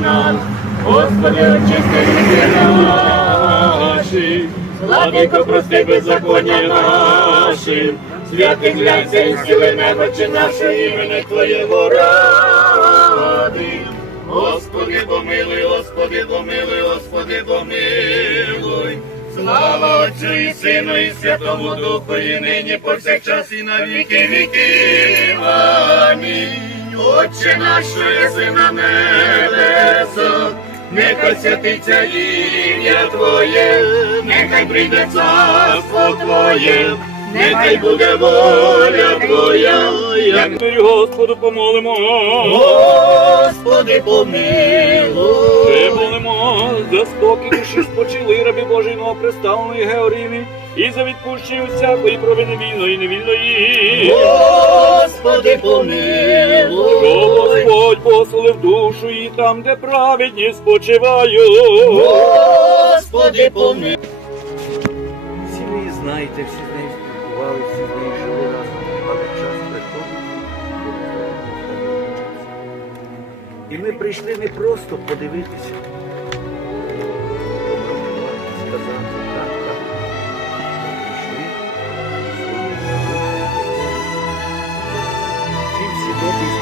нас, Господи, очисти наші, Владико, прости беззаконня наші, святих глянься і сили немочі нашої імени Твоєго ради. Господи, помилуй, Господи, помилуй, Господи, помилуй. Слава Отцю і Сину, і Святому Духу, і нині повсякчас і на віки віків. Амінь. Отче наш, що єси на небесах, нехай святиться ім'я Твоє, нехай прийде царство Твоє, нехай буде воля Твоя, як Мирі Господу помолимо. Господи помилуй. Ми молимо за спокій душі спочили раби Божої новоприставленої Георгіївни і за відпущення всякої провини вільної і невільної. Господи помилуй. Що Господь послав душу і там, де праведні спочивають. Господи помилуй. Всі ви її знаєте, всі з нею спілкувалися, всі з нею жили разом, але час приходить. І ми прийшли не просто подивитися,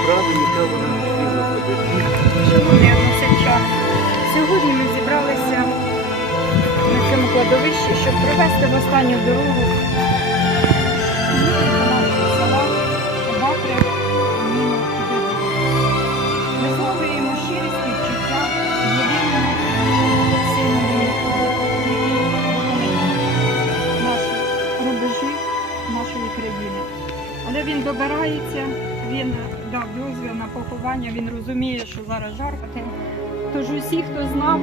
справи, яка вона встигла зробити. Шановні односельчани, сьогодні ми зібралися на цьому кладовищі, щоб провести в останню дорогу села Бакри Ніну. Висловлюємо щирі співчуття єдиному синові, який нашої країни. Але він добирається, він дав на поховання, він розуміє, що зараз жарко. Тож усі, хто знав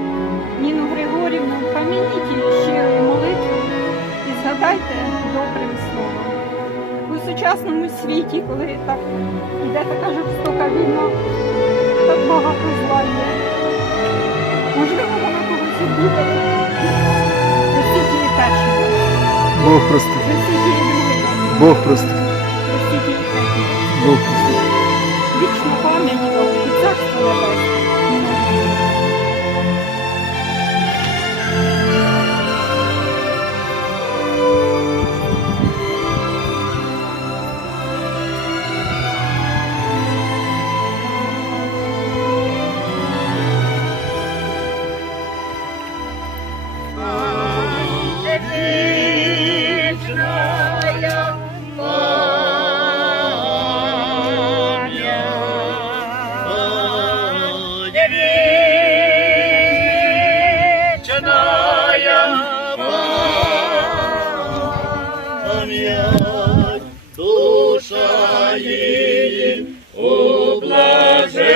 Ніну Григорівну, пам'ятіть її щирою молитвою і згадайте добрим словом. У сучасному світі, коли так іде така жорстока війна, так багато зла є. Можливо, вона когось обідає. Простіть її перший. Бог простить, Простіть її другий. Бог простить, Простіть її. Бог простить. Пам'ять вам і царство небесне. Память, душа її у блаженстві